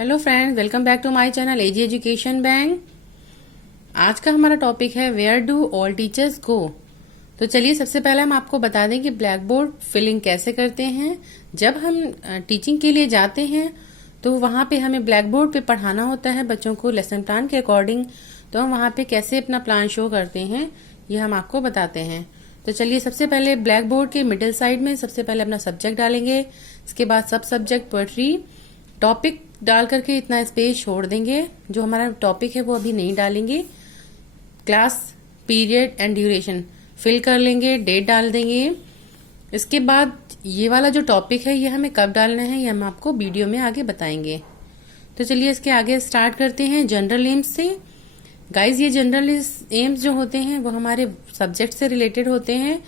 Hello friends, welcome back to my channel AG education bank. आज का हमारा topic है where do all teachers go. तो चलिए सबसे पहले हम आपको बता दें कि ब्लैक बोर्ड फिलिंग कैसे करते हैं। जब हम टीचिंग के लिए जाते हैं तो वहाँ पे हमें ब्लैक बोर्ड पे पढ़ाना होता है बच्चों को लेसन प्लान के अकॉर्डिंग। तो हम वहाँ पे कैसे अपना प्लान शो करते हैं ये हम आपको बताते हैं। तो चलिए सबसे पहले ब्लैक बोर्ड के मिडिल साइड में सबसे पहले अपना सब्जेक्ट डालेंगे। इसके बाद सब सब्जेक्ट पोएट्री टॉपिक डाल करके इतना स्पेस छोड़ देंगे। जो हमारा टॉपिक है वो अभी नहीं डालेंगे। Class, period and duration fill कर लेंगे, डेट डाल देंगे। इसके बाद ये वाला जो टॉपिक है ये हमें कब डालना है ये हम आपको वीडियो में आगे बताएंगे। तो चलिए इसके आगे स्टार्ट करते हैं जनरल एम्स से। गाइज ये जनरल एम्स जो होते हैं वो हमारे सब्जेक्ट से रिलेटेड होते हैं,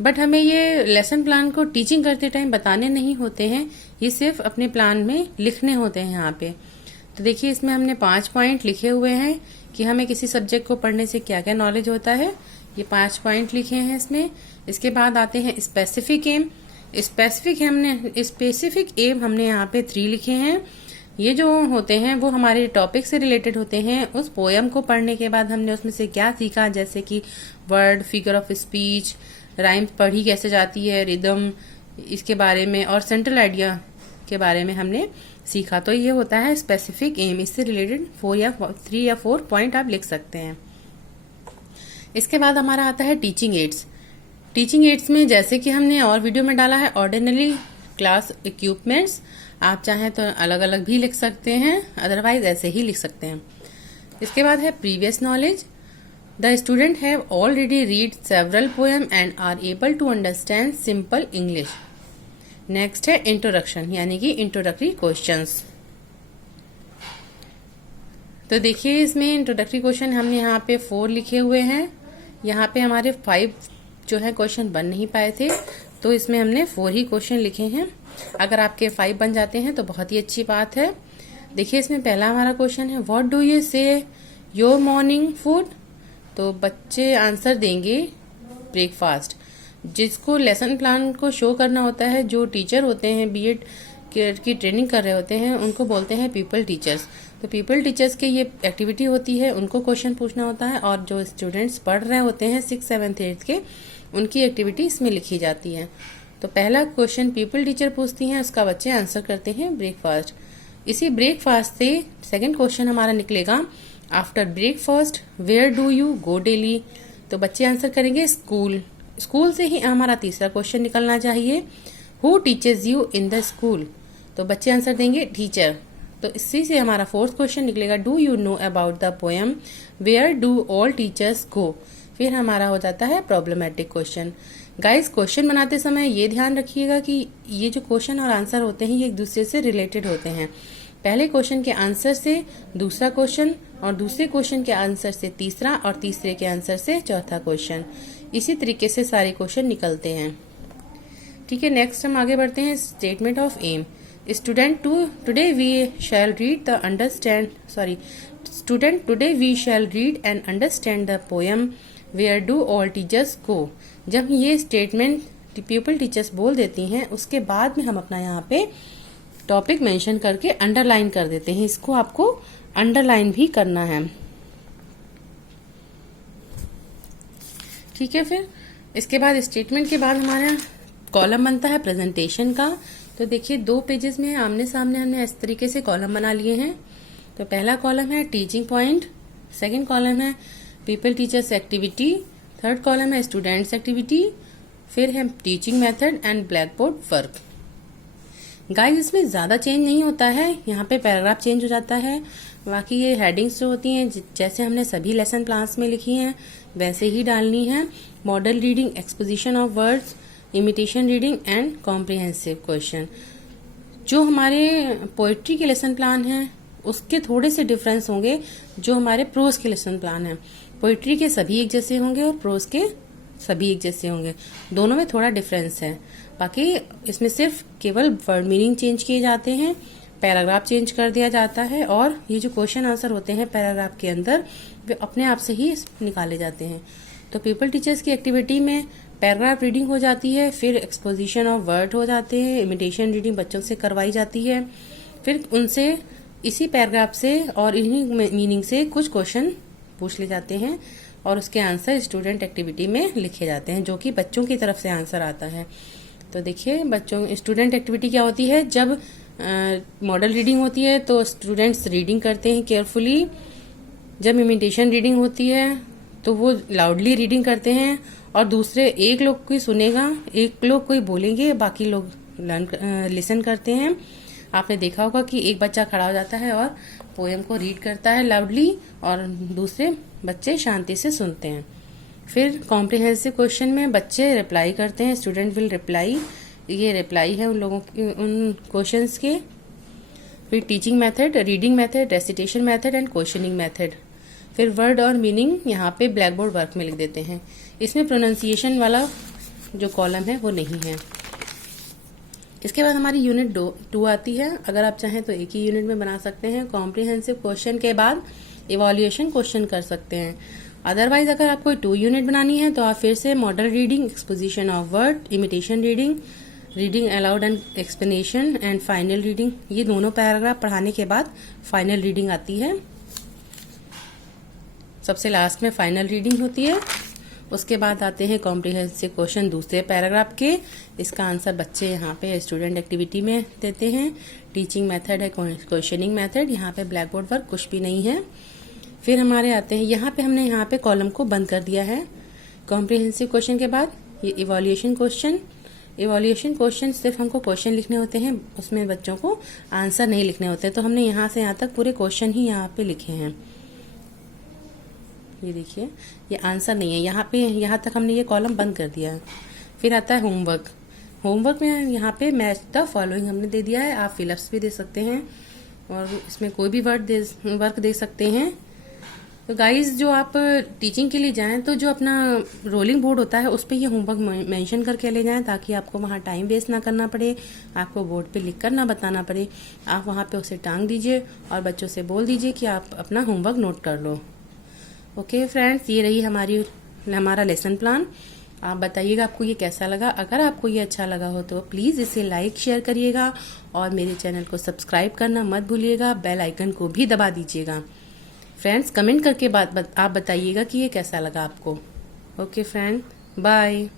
बट हमें ये लेसन प्लान को टीचिंग करते टाइम बताने नहीं होते हैं, ये सिर्फ अपने प्लान में लिखने होते हैं यहाँ पे। तो देखिए इसमें हमने 5 पॉइंट लिखे हुए हैं कि हमें किसी सब्जेक्ट को पढ़ने से क्या क्या नॉलेज होता है। ये 5 पॉइंट लिखे हैं इसमें। इसके बाद आते हैं स्पेसिफिक एम। स्पेसिफिक एम हमने यहाँ पे 3 लिखे हैं। ये जो होते हैं वो हमारे टॉपिक से रिलेटेड होते हैं। उस पोयम को पढ़ने के बाद हमने उसमें से क्या सीखा, जैसे कि word, figure of speech, rhyme पढ़ी कैसे जाती है, रिदम, इसके बारे में और सेंट्रल आइडिया के बारे में हमने सीखा। तो ये होता है स्पेसिफिक एम। इससे रिलेटेड 3 या 4 पॉइंट आप लिख सकते हैं। इसके बाद हमारा आता है टीचिंग एड्स। टीचिंग एड्स में जैसे कि हमने और वीडियो में डाला है ऑर्डिनरी क्लास इक्विपमेंट्स, आप चाहें तो अलग अलग भी लिख सकते हैं, अदरवाइज ऐसे ही लिख सकते हैं। इसके बाद है previous knowledge. The student have already read several poem and are able to understand simple English. Next है इंट्रोडक्शन, यानी कि इंट्रोडक्टरी क्वेश्चंस। तो देखिए इसमें इंट्रोडक्टरी क्वेश्चन हमने यहाँ पे 4 लिखे हुए हैं। यहाँ पे हमारे 5 जो है क्वेश्चन बन नहीं पाए थे, तो इसमें हमने 4 ही क्वेश्चन लिखे हैं। अगर आपके 5 बन जाते हैं तो बहुत ही अच्छी बात है। देखिए इसमें पहला हमारा क्वेश्चन है व्हाट डू यू से योर मॉर्निंग फूड। तो बच्चे आंसर देंगे ब्रेकफास्ट। जिसको लेसन प्लान को शो करना होता है, जो टीचर होते हैं बीएड की ट्रेनिंग कर रहे होते हैं, उनको बोलते हैं पीपल टीचर्स। तो पीपल टीचर्स की ये एक्टिविटी होती है, उनको क्वेश्चन पूछना होता है, और जो स्टूडेंट्स पढ़ रहे होते हैं 6th, 7th, 8th के, उनकी एक्टिविटी इसमें लिखी जाती है। तो पहला क्वेश्चन पीपल टीचर पूछती हैं, उसका बच्चे आंसर करते हैं ब्रेकफास्ट। इसी ब्रेकफास्ट से सेकंड क्वेश्चन हमारा निकलेगा after breakfast where do you go daily. तो बच्चे आंसर करेंगे स्कूल। स्कूल से ही हमारा तीसरा क्वेश्चन निकलना चाहिए who teachers you in the school. तो बच्चे आंसर देंगे टीचर। तो इसी से हमारा 4th क्वेश्चन निकलेगा do you know about the poem where do all teachers go. फिर हमारा हो जाता है प्रॉब्लमेटिक क्वेश्चन। गाइस क्वेश्चन बनाते समय ये ध्यान रखिएगा कि ये जो क्वेश्चन और आंसर होते हैं ये एक दूसरे से रिलेटेड होते हैं। पहले क्वेश्चन के आंसर से दूसरा क्वेश्चन, और दूसरे क्वेश्चन के आंसर से तीसरा, और तीसरे के आंसर से चौथा क्वेश्चन। इसी तरीके से सारे क्वेश्चन निकलते हैं। ठीक है, नेक्स्ट हम आगे बढ़ते हैं statement of aim. Student today we shall read and understand the poem where do all teachers go. जब ये स्टेटमेंट पीपल टीचर्स बोल देती हैं, उसके बाद में हम अपना यहाँ पे टॉपिक मेंशन करके अंडरलाइन कर देते हैं। इसको आपको अंडरलाइन भी करना है। ठीक है, फिर इसके बाद स्टेटमेंट के बाद हमारा कॉलम बनता है प्रेजेंटेशन का। तो देखिए 2 पेजेस में आमने सामने हमने इस तरीके से कॉलम बना लिए हैं। तो पहला कॉलम है टीचिंग पॉइंट, सेकंड कॉलम है people teachers activity, third column है स्टूडेंट्स एक्टिविटी, फिर है teaching method and black board work. Guys इसमें ज़्यादा चेंज नहीं होता है, यहाँ पे पैराग्राफ चेंज हो जाता है। बाकी ये हेडिंग्स जो होती हैं जैसे हमने सभी लेसन प्लान्स में लिखी हैं वैसे ही डालनी है। Model reading, exposition of words, imitation reading and comprehensive question. जो हमारे पोइट्री के लेसन प्लान हैं उसके थोड़े से डिफरेंस होंगे जो हमारे प्रोज के लेसन प्लान हैं। पोइट्री के सभी एक जैसे होंगे और प्रोज के सभी एक जैसे होंगे, दोनों में थोड़ा डिफरेंस है। बाकी इसमें सिर्फ केवल वर्ड मीनिंग चेंज किए जाते हैं, पैराग्राफ चेंज कर दिया जाता है, और ये जो क्वेश्चन आंसर होते हैं पैराग्राफ के अंदर वे अपने आप से ही निकाले जाते हैं। तो पीपल टीचर्स की एक्टिविटी में पैराग्राफ रीडिंग हो जाती है, फिर एक्सपोजिशन ऑफ वर्ड हो जाते हैं, इमिटेशन रीडिंग बच्चों से करवाई जाती है, फिर उनसे इसी पैराग्राफ से और इन्हीं मीनिंग से कुछ क्वेश्चन पूछ ले जाते हैं और उसके आंसर स्टूडेंट एक्टिविटी में लिखे जाते हैं, जो कि बच्चों की तरफ से आंसर आता है। तो देखिए, बच्चों स्टूडेंट एक्टिविटी क्या होती है, जब मॉडल रीडिंग होती है तो स्टूडेंट्स रीडिंग करते हैं केयरफुली। जब इमिटेशन रीडिंग होती है तो वो लाउडली रीडिंग करते हैं और दूसरे एक लोग कोई सुनेगा, एक लोग कोई बोलेंगे, बाकी लोग लिसन करते हैं। आपने देखा होगा कि एक बच्चा खड़ा हो जाता है और पोएम को रीड करता है लाउडली और दूसरे बच्चे शांति से सुनते हैं। फिर कॉम्प्रिहेंसिव क्वेश्चन में बच्चे रिप्लाई करते हैं, स्टूडेंट विल रिप्लाई, ये रिप्लाई है उन लोगों के उन क्वेश्चंस के। फिर teaching method, reading method, recitation method and questioning method. फिर वर्ड और मीनिंग यहाँ पे ब्लैक बोर्ड वर्क में लिख देते हैं। इसमें प्रोनाउंसिएशन वाला जो कॉलम है वो नहीं है। इसके बाद हमारी यूनिट 2 आती है। अगर आप चाहें तो एक ही यूनिट में बना सकते हैं। कॉम्प्रिहेंसिव क्वेश्चन के बाद इवैल्यूएशन क्वेश्चन कर सकते हैं। अदरवाइज अगर आपको 2 यूनिट बनानी है तो आप फिर से model reading, exposition of word, imitation reading, reading allowed and explanation and final reading, ये दोनों पैराग्राफ पढ़ाने के बाद फाइनल रीडिंग आती है। सबसे लास्ट में फाइनल रीडिंग होती है। उसके बाद आते हैं कॉम्प्रिहेंसिव क्वेश्चन दूसरे पैराग्राफ के। इसका आंसर बच्चे यहाँ पे स्टूडेंट एक्टिविटी में देते हैं। टीचिंग मेथड है क्वेश्चनिंग मेथड, यहाँ पे ब्लैक बोर्ड वर्क कुछ भी नहीं है। फिर हमारे आते हैं यहाँ पे, हमने यहाँ पे कॉलम को बंद कर दिया है। कॉम्प्रिहेंसिव क्वेश्चन के बाद ये इवैल्यूएशन क्वेश्चन। इवैल्यूएशन क्वेश्चन सिर्फ हमको क्वेश्चन लिखने होते हैं, उसमें बच्चों को आंसर नहीं लिखने होते। तो हमने यहाँ से यहाँ तक पूरे क्वेश्चन ही यहाँ पे लिखे हैं। ये देखिए, ये आंसर नहीं है, यहाँ पे यहाँ तक हमने ये कॉलम बंद कर दिया है। फिर आता है होमवर्क। होमवर्क में यहाँ पे मैच द फॉलोइंग हमने दे दिया है। आप फिलअप्स भी दे सकते हैं और इसमें कोई भी वर्क दे सकते हैं। तो गाइज, जो आप टीचिंग के लिए जाएं तो जो अपना रोलिंग बोर्ड होता है उस पर ये होमवर्क मेंशन करके ले जाएं, ताकि आपको वहाँ टाइम वेस्ट ना करना पड़े, आपको बोर्ड पे लिख कर ना बताना पड़े। आप वहाँ पे उसे टांग दीजिए और बच्चों से बोल दीजिए कि आप अपना होमवर्क नोट कर लो। ओके फ्रेंड्स, ये रही हमारा लेसन प्लान। आप बताइएगा आपको ये कैसा लगा। अगर आपको ये अच्छा लगा हो तो प्लीज़ इसे लाइक शेयर करिएगा और मेरे चैनल को सब्सक्राइब करना मत भूलिएगा। बेल आइकन को भी दबा दीजिएगा। फ्रेंड्स, कमेंट करके आप बताइएगा कि ये कैसा लगा आपको। Okay friend, bye.